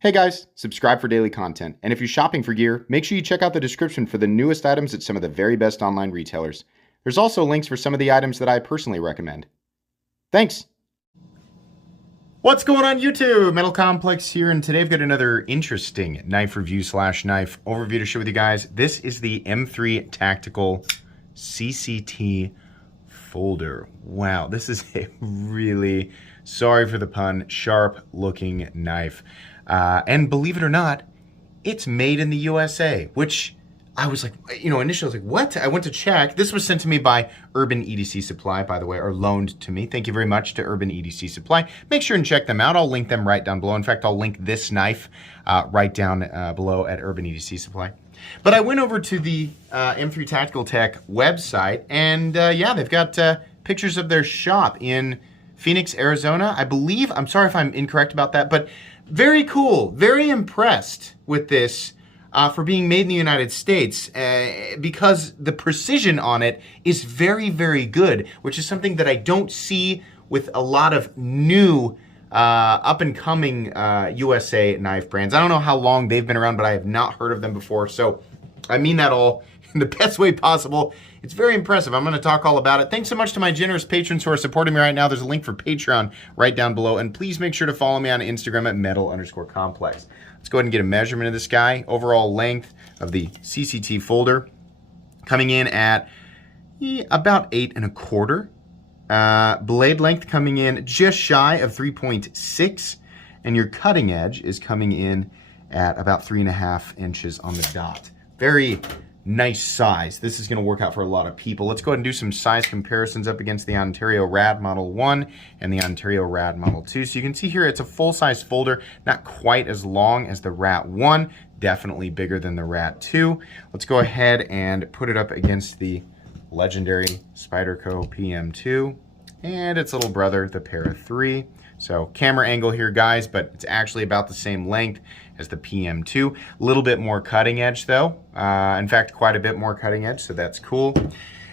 Hey guys, subscribe for daily content. And if you're shopping for gear, make sure you check out the description for the newest items at some of the very best online retailers. There's also links for some of the items that I personally recommend. Thanks! What's going on YouTube? Metal Complex here, and today I've got another interesting knife review / knife overview to share with you guys. This is the M3 Tactical CCT Folder. Wow, this is a really, sorry for the pun, sharp looking knife. And believe it or not, it's made in the USA, which I was like, initially I was like, what? I went to check. This was sent to me by Urban EDC Supply, by the way, or loaned to me. Thank you very much to Urban EDC Supply. Make sure and check them out. I'll link them right down below. In fact, I'll link this knife right down below at Urban EDC Supply. But I went over to the M3 Tactical Tech website, and yeah, they've got pictures of their shop in Phoenix, Arizona. I believe, I'm sorry if I'm incorrect about that, but very cool, very impressed with this for being made in the United States because the precision on it is very, very good, which is something that I don't see with a lot of new up-and-coming USA knife brands. I don't know how long they've been around, but I have not heard of them before, so I mean that all in the best way possible. It's very impressive. I'm going to talk all about it. Thanks so much to my generous patrons who are supporting me right now. There's a link for Patreon right down below. And please make sure to follow me on Instagram at metal_complex. Let's go ahead and get a measurement of this guy. Overall length of the CCT folder coming in at about 8 1/4. Blade length coming in just shy of 3.6. And your cutting edge is coming in at about 3.5 inches on the dot. Very nice size. This is going to work out for a lot of people. Let's go ahead and do some size comparisons up against the Ontario Rad Model 1 and the Ontario Rad Model 2. So you can see here it's a full-size folder, not quite as long as the Rat 1, definitely bigger than the Rat 2. Let's go ahead and put it up against the legendary Spyderco PM2 and its little brother, the Para 3. So camera angle here, guys, but it's actually about the same length as the PM2. A little bit more cutting edge, though. In fact, quite a bit more cutting edge, so that's cool.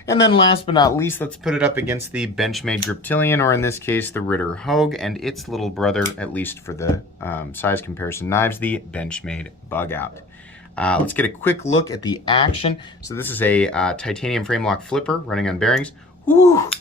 And then last but not least, let's put it up against the Benchmade Griptilian, or in this case, the Ritter Hogue, and its little brother, at least for the size comparison knives, the Benchmade Bug Out. Let's get a quick look at the action. So this is a titanium frame lock flipper running on bearings. Whew!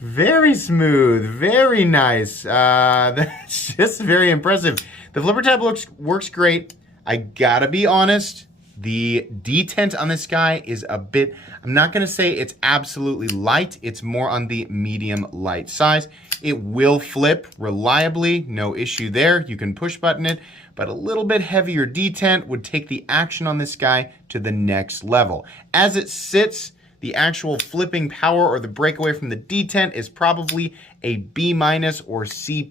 Very smooth, very nice. That's just very impressive. The flipper tab works great. I gotta be honest, the detent on this guy is a bit, I'm not gonna say it's absolutely light, it's more on the medium light size. It will flip reliably, no issue there. You can push button it, but a little bit heavier detent would take the action on this guy to the next level. As it sits, the actual flipping power or the breakaway from the detent is probably a B- or C+.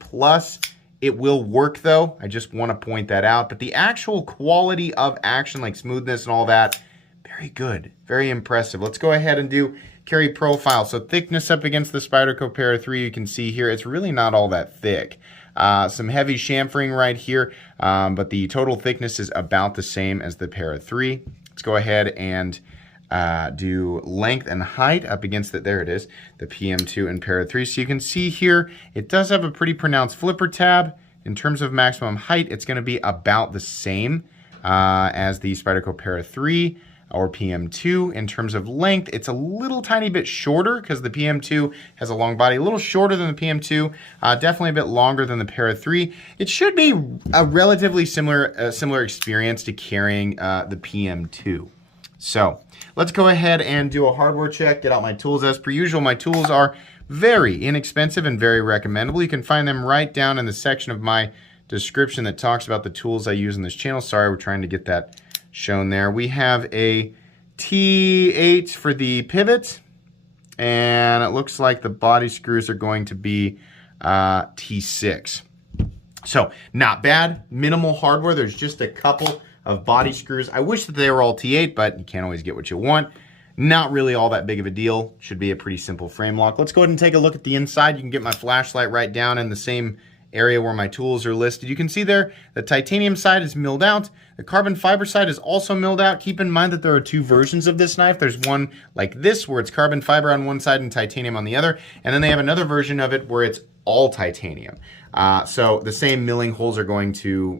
It will work though, I just want to point that out. But the actual quality of action, like smoothness and all that, very good, very impressive. Let's go ahead and do carry profile. So thickness up against the Spyderco Para 3, you can see here, it's really not all that thick. Some heavy chamfering right here, but the total thickness is about the same as the Para 3. Let's go ahead and do length and height up against it. There it is, the PM2 and Para 3. So you can see here, it does have a pretty pronounced flipper tab. In terms of maximum height, it's going to be about the same as the Spyderco Para 3 or PM2. In terms of length, it's a little tiny bit shorter because the PM2 has a long body, a little shorter than the PM2, definitely a bit longer than the Para 3. It should be a relatively similar experience to carrying the PM2. So let's go ahead and do a hardware check, get out my tools. As per usual, my tools are very inexpensive and very recommendable. You can find them right down in the section of my description that talks about the tools I use on this channel. Sorry, we're trying to get that shown there. We have a T8 for the pivot, and it looks like the body screws are going to be T6. So not bad, minimal hardware. There's just a couple of body screws. I wish that they were all T8, but you can't always get what you want. Not really all that big of a deal. Should be a pretty simple frame lock. Let's go ahead and take a look at the inside. You can get my flashlight right down in the same area where my tools are listed. You can see there, the titanium side is milled out. The carbon fiber side is also milled out. Keep in mind that there are two versions of this knife. There's one like this, where it's carbon fiber on one side and titanium on the other. And then they have another version of it where it's all titanium. So the same milling holes are going to,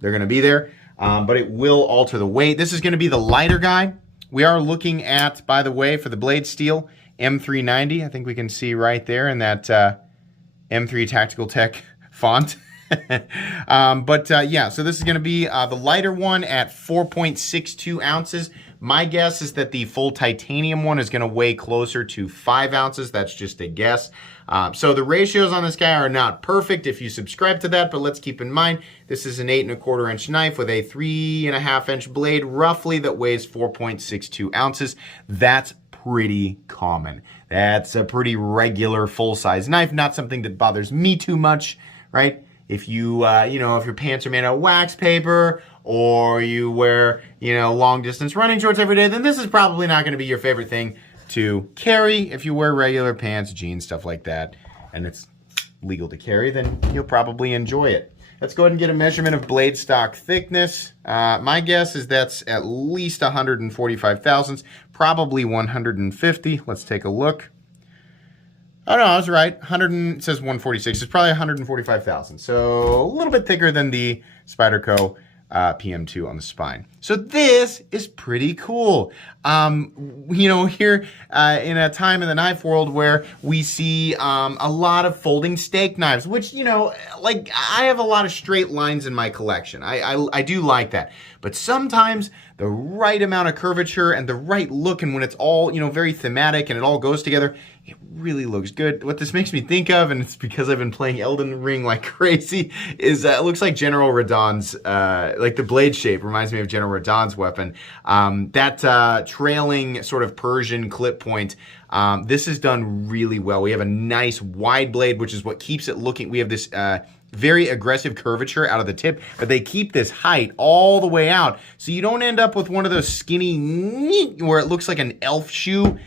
they're going to be there, but it will alter the weight. This is going to be the lighter guy. We are looking at, by the way, for the blade steel, M390. I think we can see right there in that M3 Tactical Tech font. Yeah, so this is going to be the lighter one at 4.62 ounces. My guess is that the full titanium one is going to weigh closer to 5 ounces. That's just a guess. So the ratios on this guy are not perfect if you subscribe to that, but let's keep in mind this is an 8¼ inch knife with a 3½ inch blade roughly that weighs 4.62 ounces. That's pretty common. That's a pretty regular full-size knife, not something that bothers me too much, right? If you, if your pants are made out of wax paper or you wear, long distance running shorts every day, then this is probably not going to be your favorite thing to carry. If you wear regular pants, jeans, stuff like that, and it's legal to carry, then you'll probably enjoy it. Let's go ahead and get a measurement of blade stock thickness. My guess is that's at least 145 thousandths, probably 150. Let's take a look. Oh no, I was right. It says 146. It's probably 145 thousandths. So a little bit thicker than the Spyderco PM2 on the spine. So this is pretty cool. Here in a time in the knife world where we see a lot of folding steak knives, which, like I have a lot of straight lines in my collection. I do like that. But sometimes the right amount of curvature and the right look, and when it's all, very thematic and it all goes together, it really looks good. What this makes me think of, and it's because I've been playing Elden Ring like crazy, is it looks like General Radahn's, like the blade shape reminds me of General Radahn's weapon. That trailing sort of Persian clip point, this is done really well. We have a nice wide blade, which is what keeps it looking. We have this very aggressive curvature out of the tip, but they keep this height all the way out. So you don't end up with one of those skinny, where it looks like an elf shoe.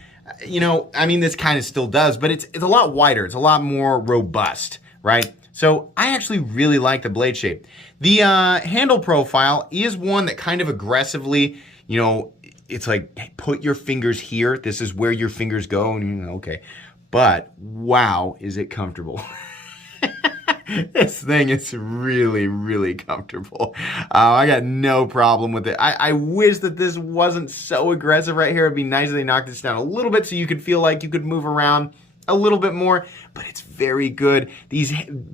This kind of still does, but it's a lot wider. It's a lot more robust, right? So I actually really like the blade shape. The handle profile is one that kind of aggressively, it's like, hey, put your fingers here. This is where your fingers go. And okay. But wow, is it comfortable. This thing is really, really comfortable. I got no problem with it. I wish that this wasn't so aggressive right here. It'd be nice if they knocked this down a little bit so you could feel like you could move around a little bit more, but it's very good. These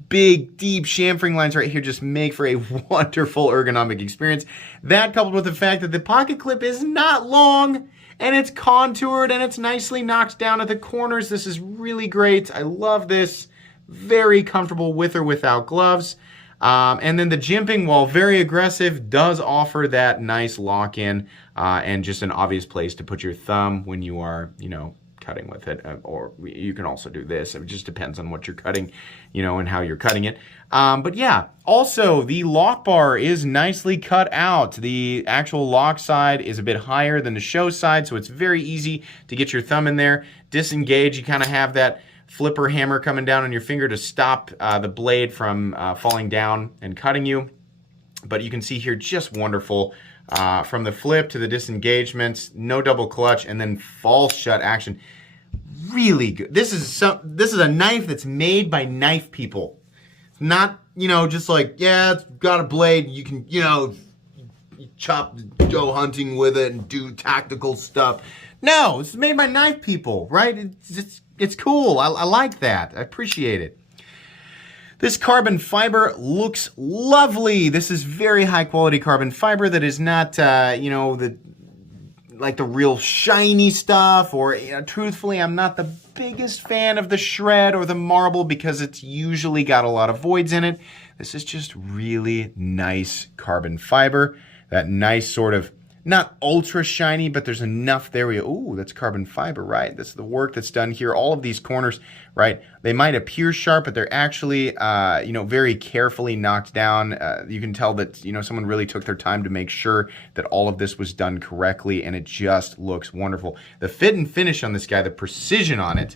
big, deep chamfering lines right here just make for a wonderful ergonomic experience. That coupled with the fact that the pocket clip is not long and it's contoured and it's nicely knocked down at the corners. This is really great. I love this. Very comfortable with or without gloves. And then the jimping, while very aggressive, does offer that nice lock-in and just an obvious place to put your thumb when you are, cutting with it. Or you can also do this. It just depends on what you're cutting, and how you're cutting it. But yeah, also the lock bar is nicely cut out. The actual lock side is a bit higher than the show side, so it's very easy to get your thumb in there. Disengage, you kind of have that flipper hammer coming down on your finger to stop the blade from falling down and cutting you. But you can see here, just wonderful. From the flip to the disengagements, no double clutch, and then false shut action. Really good. This is a knife that's made by knife people. It's not, just like, yeah, it's got a blade. You can, go hunting with it and do tactical stuff. No, it's made by knife people, right? It's cool. I like that. I appreciate it. This carbon fiber looks lovely. This is very high quality carbon fiber that is not, the real shiny stuff, or truthfully, I'm not the biggest fan of the shred or the marble because it's usually got a lot of voids in it. This is just really nice carbon fiber. That nice sort of, not ultra shiny, but there's enough there where ooh, that's carbon fiber, right? That's the work that's done here. All of these corners, right? They might appear sharp, but they're actually, very carefully knocked down. You can tell that, someone really took their time to make sure that all of this was done correctly, and it just looks wonderful. The fit and finish on this guy, the precision on it,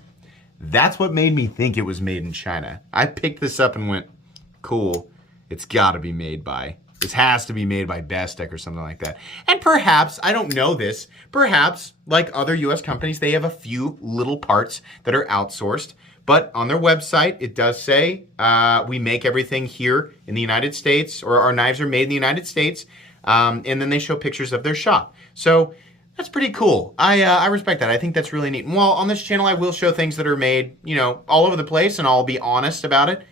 that's what made me think it was made in China. I picked this up and went, cool, it's gotta be made by, this has to be made by Bestech or something like that. And perhaps, I don't know this, perhaps, like other US companies, they have a few little parts that are outsourced. But on their website, it does say we make everything here in the United States, or our knives are made in the United States. And then they show pictures of their shop. So that's pretty cool. I respect that. I think that's really neat. And while on this channel, I will show things that are made, you know, all over the place, and I'll be honest about it.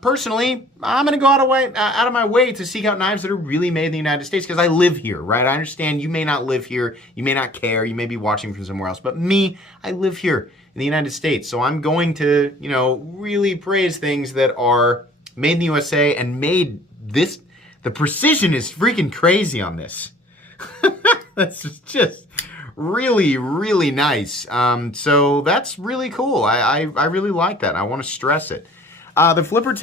Personally, I'm going to go out of my way to seek out knives that are really made in the United States because I live here, right? I understand you may not live here, you may not care, you may be watching from somewhere else, but me, I live here in the United States. So I'm going to, you know, really praise things that are made in the USA and made this, the precision is freaking crazy on this. That's just really, really nice. So that's really cool. I really like that. I want to stress it. The flipper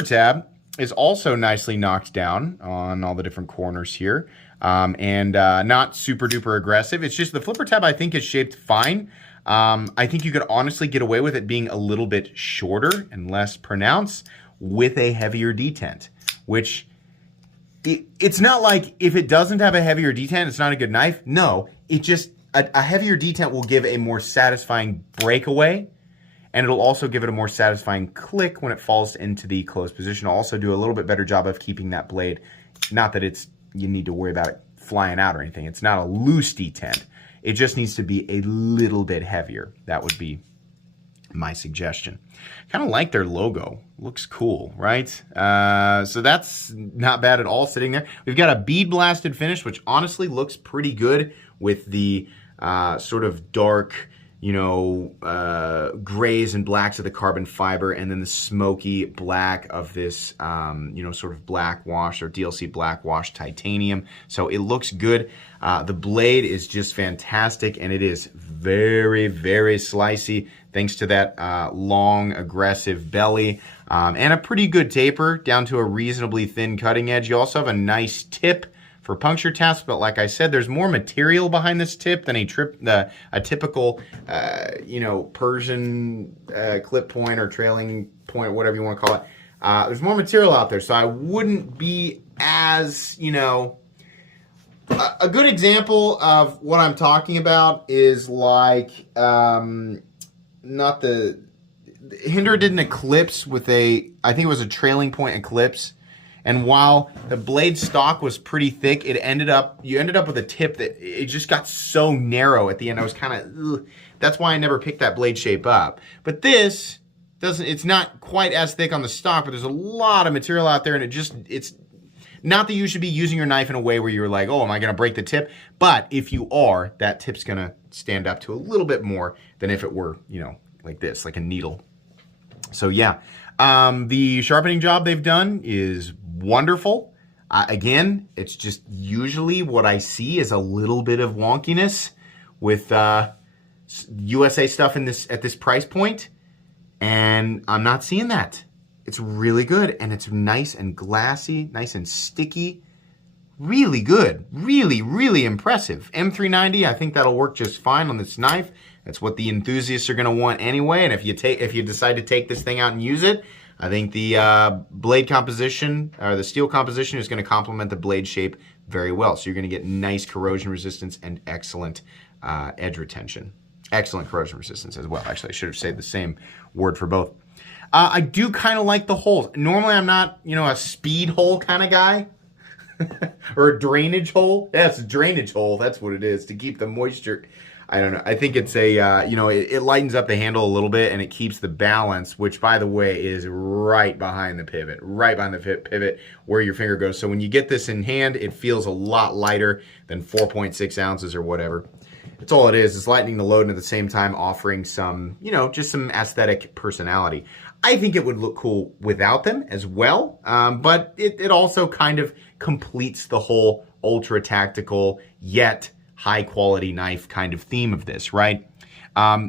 tab is also nicely knocked down on all the different corners here. And not super duper aggressive. It's just the flipper tab I think is shaped fine. I think you could honestly get away with it being a little bit shorter and less pronounced with a heavier detent, which it's not like if it doesn't have a heavier detent, it's not a good knife. No, it just, a heavier detent will give a more satisfying breakaway. And it'll also give it a more satisfying click when it falls into the closed position. It'll also do a little bit better job of keeping that blade. Not that you need to worry about it flying out or anything. It's not a loose detent. It just needs to be a little bit heavier. That would be my suggestion. Kind of like their logo. Looks cool, right? So that's not bad at all sitting there. We've got a bead blasted finish, which honestly looks pretty good with the sort of dark, you know, grays and blacks of the carbon fiber, and then the smoky black of this, you know, sort of black wash or DLC black wash titanium. So it looks good. The blade is just fantastic, and it is very, very slicey thanks to that long, aggressive belly and a pretty good taper down to a reasonably thin cutting edge. You also have a nice tip for puncture taps, but like I said, there's more material behind this tip than a typical, you know, Persian clip point or trailing point, whatever you want to call it. There's more material out there, so I wouldn't be as, you know, a good example of what I'm talking about is like, not the, Hinder did an eclipse with I think it was a trailing point eclipse. And while the blade stock was pretty thick, you ended up with a tip that it just got so narrow at the end. I was kind of, that's why I never picked that blade shape up. But this it's not quite as thick on the stock, but there's a lot of material out there, and it's not that you should be using your knife in a way where you're like, oh, am I going to break the tip? But if you are, that tip's going to stand up to a little bit more than if it were, you know, like this, like a needle. So yeah, the sharpening job they've done is wonderful. Again, it's just usually what I see is a little bit of wonkiness with USA stuff at this price point, and I'm not seeing that. It's really good, and it's nice and glassy, nice and sticky. Really good. Really, really impressive. M390, I think that'll work just fine on this knife. That's what the enthusiasts are going to want anyway, and if you decide to take this thing out and use it, I think the blade composition, or the steel composition, is going to complement the blade shape very well. So you're going to get nice corrosion resistance and excellent edge retention. Excellent corrosion resistance as well. Actually, I should have said the same word for both. I do kind of like the holes. Normally, I'm not, you know, a speed hole kind of guy. Or a drainage hole. Yeah, it's a drainage hole. That's what it is, to keep the moisture. I don't know. I think it's a, you know, it lightens up the handle a little bit, and it keeps the balance, which, by the way, is right behind the pivot. Right behind the pivot where your finger goes. So when you get this in hand, it feels a lot lighter than 4.6 ounces or whatever. That's all it is. It's lightening the load and at the same time offering some, you know, just some aesthetic personality. I think it would look cool without them as well, but it also kind of completes the whole ultra tactical yet high quality knife kind of theme of this, right?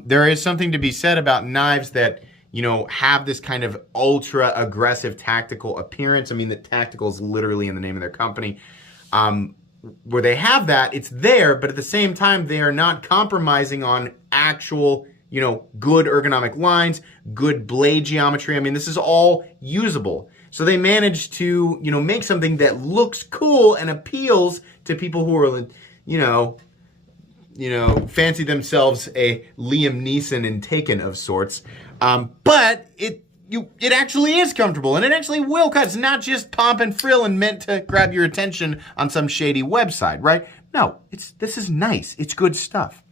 There is something to be said about knives that, you know, have this kind of ultra aggressive tactical appearance. I mean, the tactical is literally in the name of their company. Where they have that, it's there, but at the same time, they are not compromising on actual, you know, good ergonomic lines, good blade geometry. I mean, this is all usable. So they managed to, you know, make something that looks cool and appeals to people who are, you know, fancy themselves a Liam Neeson in Taken of sorts. But it actually is comfortable, and it actually will cut. It's not just pomp and frill and meant to grab your attention on some shady website, right? No, this is nice. It's good stuff.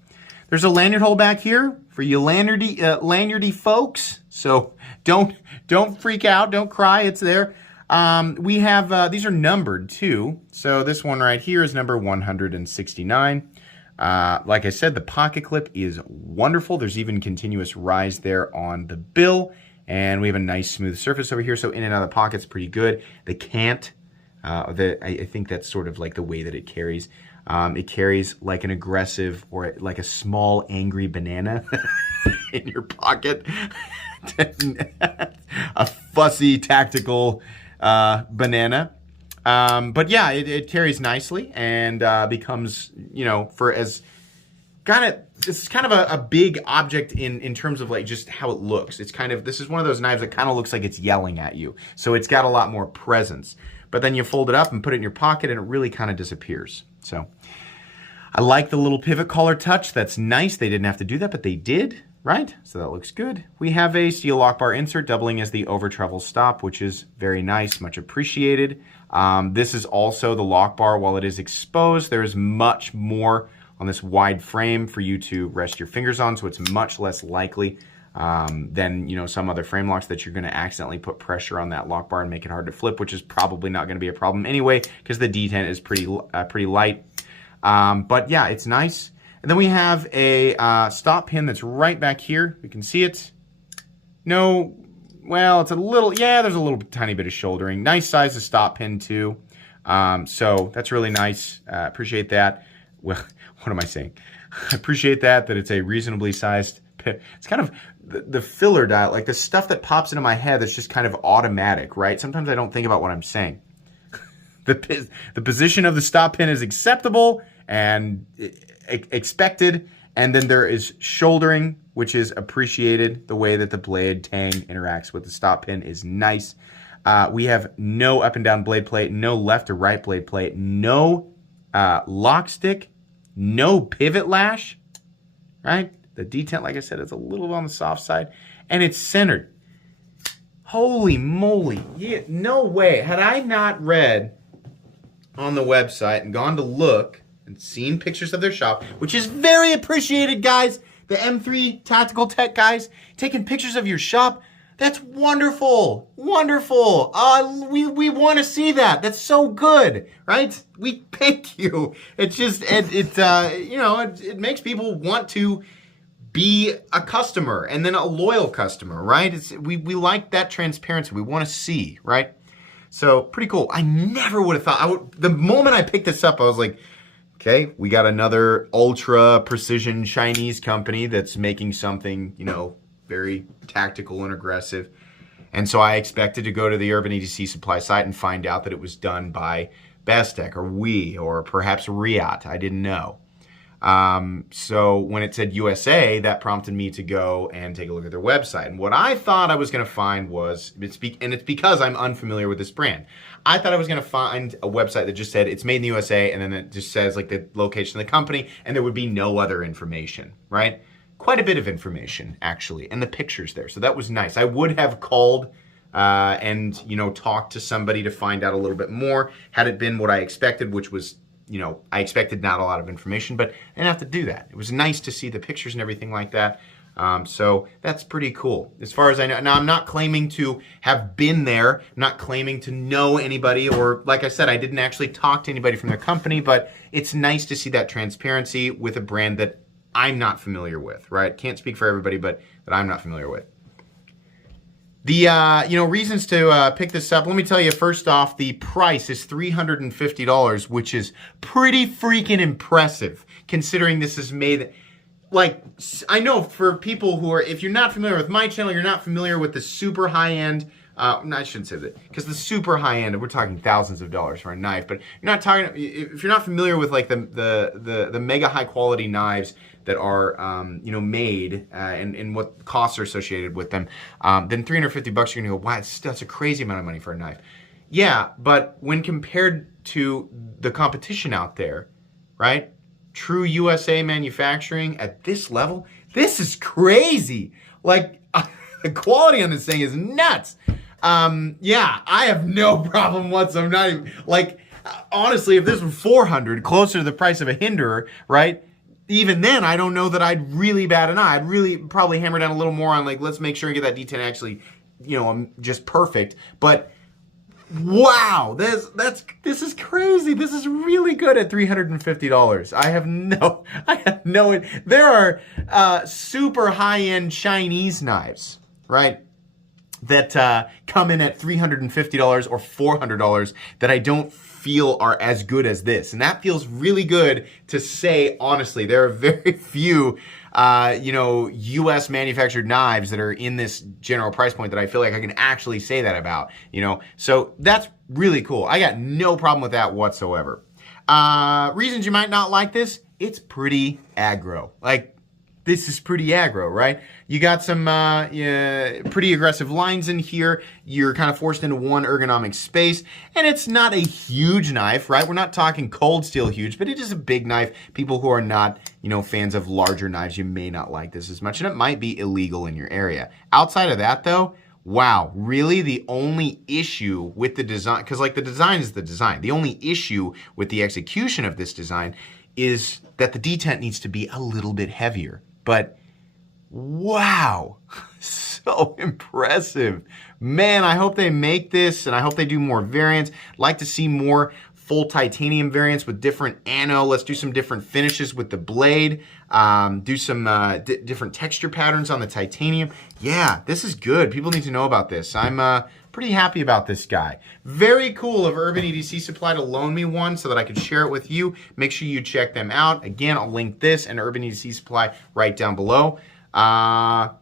There's a lanyard hole back here for you lanyardy folks. So don't freak out, don't cry. It's there. We have these are numbered too. So this one right here is number 169. Like I said, the pocket clip is wonderful. There's even continuous rise there on the bill. And we have a nice smooth surface over here. So in and out of the pocket's pretty good. The cant, I think that's sort of like the way that it carries. It carries like an aggressive or like a small angry banana in your pocket. A fussy tactical banana. But yeah, it carries nicely and becomes, this is kind of a big object in terms of like just how it looks. This is one of those knives that kind of looks like it's yelling at you. So it's got a lot more presence. But then you fold it up and put it in your pocket and it really kind of disappears. So I like the little pivot collar touch. That's nice. They didn't have to do that, but they did, right? So that looks good. We have a steel lock bar insert doubling as the over travel stop, which is very nice, much appreciated. This is also the lock bar. While it is exposed, there is much more on this wide frame for you to rest your fingers on, so it's much less likely than some other frame locks that you're going to accidentally put pressure on that lock bar and make it hard to flip, which is probably not going to be a problem anyway because the detent is pretty light. But yeah, it's nice. And then we have a stop pin that's right back here. You can see it. No, well, it's a little, there's a little tiny bit of shouldering. Nice size of stop pin too. So that's really nice. Appreciate that. Well, what am I saying? I appreciate that it's a reasonably sized pin. It's kind of the filler dial, like the stuff that pops into my head that's just kind of automatic, right? Sometimes I don't think about what I'm saying. The position of the stop pin is acceptable and expected, and then there is shouldering, which is appreciated. The way that the blade tang interacts with the stop pin is nice. We have no up and down blade plate, no left or right blade plate, no lock stick, no pivot lash, right? The detent, like I said, is a little on the soft side, and it's centered. Holy moly. Yeah, no way. Had I not read on the website and gone to look and seen pictures of their shop, which is very appreciated, guys. The M3 Tactical Tech guys taking pictures of your shop. That's wonderful. Wonderful. We want to see that. That's so good, right? We thank you. It's just, it makes people want to be a customer and then a loyal customer, right? We like that transparency. We want to see, right? So pretty cool. I never would have thought, the moment I picked this up, I was like, okay, we got another ultra precision Chinese company that's making something, very tactical and aggressive. And so I expected to go to the Urban EDC supply site and find out that it was done by Bestech or WE or perhaps Riot. I didn't know. So when it said USA, that prompted me to go and take a look at their website. And what I thought I was going to find was, it's because I'm unfamiliar with this brand. I thought I was going to find a website that just said it's made in the USA, and then it just says like the location of the company, and there would be no other information, right? Quite a bit of information, actually, and the pictures there. So that was nice. I would have called and, talked to somebody to find out a little bit more had it been what I expected, which was, I expected not a lot of information, but I didn't have to do that. It was nice to see the pictures and everything like that. So that's pretty cool. As far as I know, now I'm not claiming to have been there, I'm not claiming to know anybody, or like I said, I didn't actually talk to anybody from their company, but it's nice to see that transparency with a brand that I'm not familiar with, right? Can't speak for everybody, but that I'm not familiar with. The reasons to pick this up, let me tell you, first off, the price is $350, which is pretty freaking impressive, considering this is made, like, I know for people who are, if you're not familiar with my channel, you're not familiar with the super high-end, no, I shouldn't say that, because the super high-end, we're talking thousands of dollars for a knife, but you're not talking, if you're not familiar with, like, the mega high-quality knives that are, made and what costs are associated with them, then $350, you're gonna go, wow, that's a crazy amount of money for a knife. Yeah, but when compared to the competition out there, right? true USA manufacturing at this level. This is crazy. Like, the quality on this thing is nuts. Yeah, I have no problem whatsoever. I'm not even, like, honestly, if this was $400, closer to the price of a Hinderer, right? Even then, I don't know that I'd really bat an eye. I'd really probably hammer down a little more on, like, let's make sure and get that D10 actually, you know, just perfect. But wow, this is crazy. This is really good at $350. I have no. There are super high-end Chinese knives, right? That come in at $350 or $400 that I don't feel are as good as this. And that feels really good to say, honestly. There are very few, you know, US manufactured knives that are in this general price point that I feel like I can actually say that about, you know. So that's really cool. I got no problem with that whatsoever. Reasons you might not like this, it's pretty aggro. Like, this is pretty aggro, right? You got some pretty aggressive lines in here. You're kind of forced into one ergonomic space, and it's not a huge knife, right? We're not talking cold steel huge, but it is a big knife. People who are not, you know, fans of larger knives, you may not like this as much, and it might be illegal in your area. Outside of that, though, wow, really the only issue with the design, because like the design is the design. The only issue with the execution of this design is that the detent needs to be a little bit heavier. But wow, so impressive. Man, I hope they make this, and I hope they do more variants. I'd like to see more full titanium variants with different ano. Let's do some different finishes with the blade. Do some different texture patterns on the titanium. Yeah, this is good. People need to know about this. I'm pretty happy about this guy. Very cool of Urban EDC Supply to loan me one so that I could share it with you. Make sure you check them out. Again, I'll link this and Urban EDC Supply right down below. Shout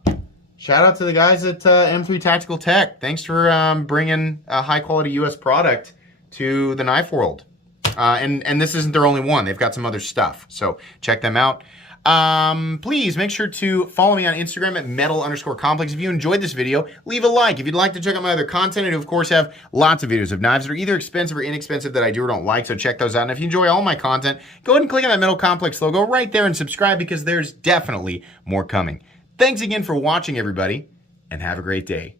out to the guys at M3 Tactical Tech. Thanks for bringing a high quality US product to the knife world. And this isn't their only one. They've got some other stuff. So check them out. Please make sure to follow me on Instagram at metal_complex. If you enjoyed this video, leave a like. If you'd like to check out my other content, I do of course have lots of videos of knives that are either expensive or inexpensive that I do or don't like, so check those out. And if you enjoy all my content, go ahead and click on that Metal Complex logo right there and subscribe, because there's definitely more coming. Thanks again for watching, everybody, and have a great day.